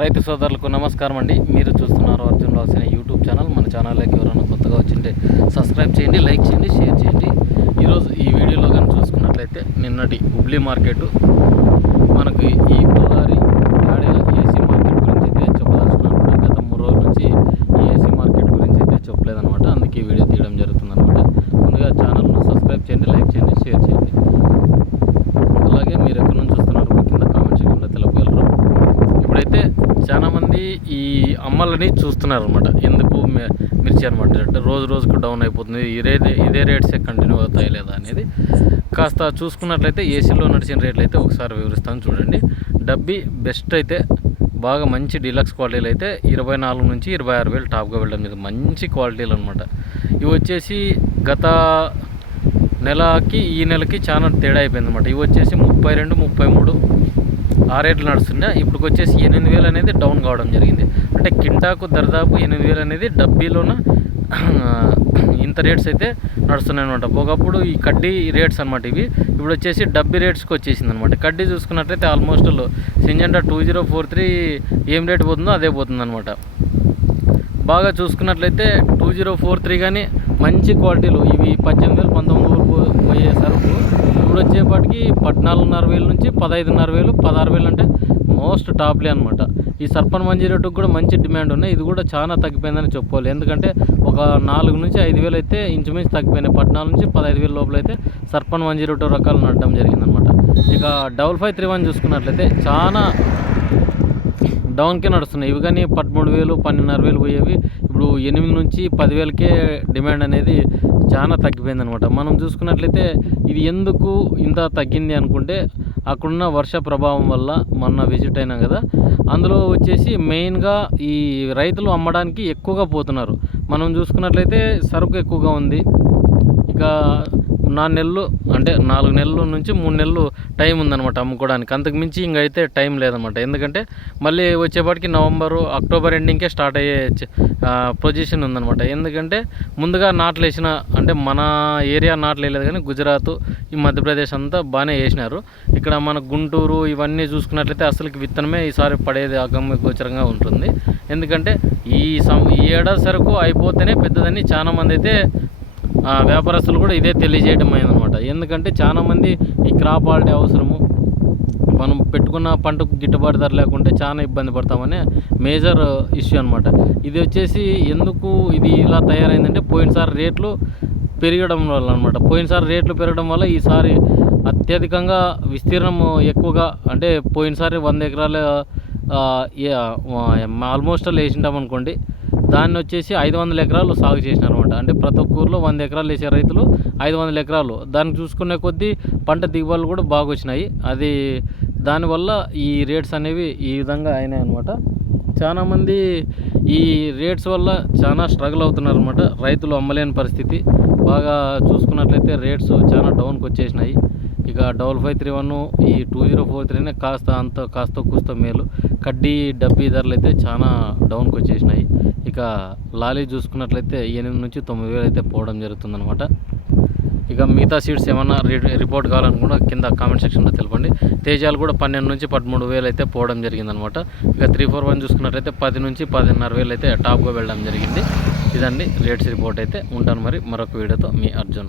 రైతు సోదరులకు నమస్కారం అండి. మీరు చూస్తున్నారు అర్జున్ లాక్స్ అనే యూట్యూబ్ ఛానల్. మన ఛానల్లోకి ఎవరైనా కొత్తగా వచ్చింటే సబ్స్క్రైబ్ చేయండి లైక్ చేయండి షేర్ చేయండి. ఈరోజు ఈ వీడియోలో కానీ చూసుకున్నట్లయితే నిన్నటి హుబ్లీ మార్కెట్. మనకు ఈ పొలారి గాడిల ఏసీ మార్కెట్ గురించి అయితే చెప్పదలుచుకున్నాను గత మూడు రోజుల నుంచి ఈ ఏసీ మార్కెట్ గురించి అయితే చెప్పలేదన్నమాట అందుకే ఈ వీడియో తీయడం జరుగుతుందన్నమాట ముందుగా ఛానల్ను సబ్స్క్రైబ్ చేయండి లైక్ చేయండి షేర్ చేయండి అలాగే మీరు ఎక్కడి నుంచి చూస్తున్నారు కూడా కింద కామెంట్ సెక్షన్లో తెలపగలరు ఇప్పుడైతే చాలా మంది ఈ అమ్మలని చూస్తున్నారు అనమాట ఎందుకు మిర్చి అనమాట రోజు రోజుకు డౌన్ అయిపోతుంది. ఇదే ఇదే రేట్సే కంటిన్యూ అవుతాయి లేదా అనేది కాస్త చూసుకున్నట్లయితే ఏసీలో నడిచిన రేట్లు అయితే ఒకసారి వివరిస్తాను చూడండి. డబ్బీ బెస్ట్ అయితే బాగా మంచి డీలక్స్ క్వాలిటీలు అయితే ఇరవై నాలుగు నుంచి ఇరవై ఆరు వేలు టాప్గా వెళ్ళడం జరిగింది మంచి క్వాలిటీలు అనమాట. ఇవి వచ్చేసి గత నెలకి ఈ నెలకి చాలా తేడా అయిపోయింది అనమాట ఇవి వచ్చేసి ముప్పై రెండు ముప్పై మూడు ఆ రేట్లు నడుస్తున్నాయి ఇప్పుడు వచ్చేసి ఎనిమిది వేలు అనేది డౌన్ కావడం జరిగింది. అంటే కింటాకు దరిదాపు ఎనిమిది వేలు అనేది డబ్బీలోన ఇంత రేట్స్ అయితే నడుస్తున్నాయి అనమాట ఒకప్పుడు ఈ కడ్డీ రేట్స్ అనమాట ఇవి. ఇప్పుడు వచ్చేసి డబ్బీ రేట్స్కి వచ్చేసింది అనమాట కడ్డీ చూసుకున్నట్లయితే ఆల్మోస్ట్ సింజెండా టూ జీరో ఫోర్ త్రీ ఏం రేట్ పోతుందో అదే పోతుంది అనమాట బాగా చూసుకున్నట్లయితే టూ జీరో ఫోర్ త్రీ కానీ మంచి క్వాలిటీలు. ఇవి పద్దెనిమిది వేలు పంతొమ్మిది వేలు పోయే సరుకు. ఇప్పుడు వచ్చేపాటికి పద్నాలుగున్నర వేలు నుంచి పదహైదున్నర వేలు పదహారు వేలు అంటే మోస్ట్ టాప్లే అనమాట ఈ సర్పన్ మంజీరేటుకు కూడా మంచి డిమాండ్ ఉన్నాయి. ఇది కూడా చాలా తగ్గిపోయిందని చెప్పుకోవాలి. ఎందుకంటే ఒక నాలుగు నుంచి ఐదు వేలు అయితే ఇంచుమించు తగ్గిపోయినాయి. పద్నాలుగు నుంచి పదహైదు వేల లోపల అయితే సర్పన్ మంజీరేటు రకాలు నడడం జరిగిందనమాట ఇక డబల్ ఫైవ్ త్రీ వన్ చూసుకున్నట్లయితే చాలా డౌన్కే నడుస్తున్నాయి. ఇవి కానీ పదమూడు వేలు పన్నెండున్నర వేలు పోయేవి ఇప్పుడు ఎనిమిది నుంచి పదివేలకే డిమాండ్ అనేది చాలా తగ్గిపోయింది అనమాట మనం చూసుకున్నట్లయితే ఇది ఎందుకు ఇంత తగ్గింది అనుకుంటే అక్కడున్న వర్ష ప్రభావం వల్ల మొన్న విజిట్ అయినాం కదా అందులో వచ్చేసి మెయిన్గా ఈ రైతులు అమ్మడానికి ఎక్కువగా పోతున్నారు. మనం చూసుకున్నట్లయితే సరుకు ఎక్కువగా ఉంది. ఇక నాలుగు నెలలు అంటే నాలుగు నెలల నుంచి మూడు నెలలు టైం ఉందన్నమాట అమ్ముకోవడానికి అంతకు మించి ఇంక అయితే టైం లేదన్నమాట. ఎందుకంటే మళ్ళీ వచ్చేపాటికి నవంబరు అక్టోబర్ ఎండింగ్కే స్టార్ట్ అయ్యే పొజిషన్ ఉందన్నమాట. ఎందుకంటే ముందుగా నాట్లు వేసిన అంటే మన ఏరియా నాట్లు వేయలేదు కానీ గుజరాత్ ఈ మధ్యప్రదేశ్ అంతా బాగానే వేసినారు. ఇక్కడ మన గుంటూరు ఇవన్నీ చూసుకున్నట్లయితే అసలుకి విత్తనమే ఈసారి పడేది అగమ్య గోచరంగా ఉంటుంది. ఎందుకంటే ఈ సం ఈ ఏడాది సరుకు అయిపోతేనే పెద్దదని చాలామంది అయితే వ్యాపారస్తులు కూడా ఇదే తెలియజేయడం అయిందనమాట ఎందుకంటే చాలామంది ఈ క్రాప్ హాలిడే అవసరము మనం పెట్టుకున్న పంటకు గిట్టుబాటు ధర లేకుంటే చాలా ఇబ్బంది పడతామనే మేజర్ ఇష్యూ అనమాట ఇది వచ్చేసి ఎందుకు ఇది ఇలా తయారైందంటే పోయినసారి రేట్లు పెరగడం వల్ల అనమాట పోయినసారి రేట్లు పెరగడం వల్ల ఈసారి అత్యధికంగా విస్తీర్ణం ఎక్కువగా అంటే పోయినసారి వంద ఎకరాలు ఆల్మోస్ట్ వేసింటాం అనుకోండి. దాన్ని వచ్చేసి ఐదు వందల ఎకరాలు సాగు చేసినారు అనమాట అంటే ప్రతి ఒక్క ఊర్లో వంద ఎకరాలు వేసే రైతులు ఐదు వందల ఎకరాలు. దాన్ని చూసుకునే కొద్దీ పంట దిగుబడులు కూడా బాగా వచ్చినాయి. అది దానివల్ల ఈ రేట్స్ అనేవి ఈ విధంగా అయినాయి అనమాట చాలామంది ఈ రేట్స్ వల్ల చాలా స్ట్రగుల్ అవుతున్నారు అనమాట రైతులు అమ్మలేని పరిస్థితి. బాగా చూసుకున్నట్లయితే రేట్స్ చాలా డౌన్కి వచ్చేసినాయి. ఇక డబల్ ఫైవ్ త్రీ వన్ ఈ టూ జీరో ఫోర్ త్రీనే కాస్త అంత కాస్త కూస్త మేలు. కడ్డీ డబ్బీ ధరలు అయితే చాలా డౌన్కి వచ్చేసినాయి. ఇక లాలీ చూసుకున్నట్లయితే ఎనిమిది నుంచి తొమ్మిది వేలు అయితే పోవడం జరుగుతుందన్నమాట. ఇక మిగతా సీట్స్ ఏమన్నా రి- రిపోర్ట్ కావాలనుకున్నా కింద కామెంట్ సెక్షన్లో తెలపండి. తేజాలు కూడా పన్నెండు నుంచి పదమూడు వేలు అయితే పోవడం జరిగిందనమాట ఇక త్రీ ఫోర్ వన్ చూసుకున్నట్లయితే పది నుంచి పదిన్నర వేలు అయితే టాప్గా వెళ్ళడం జరిగింది. ఇదండి రేట్స్ రిపోర్ట్ అయితే ఉంటాను మరి మరొక వీడియోతో మీ అర్జున్.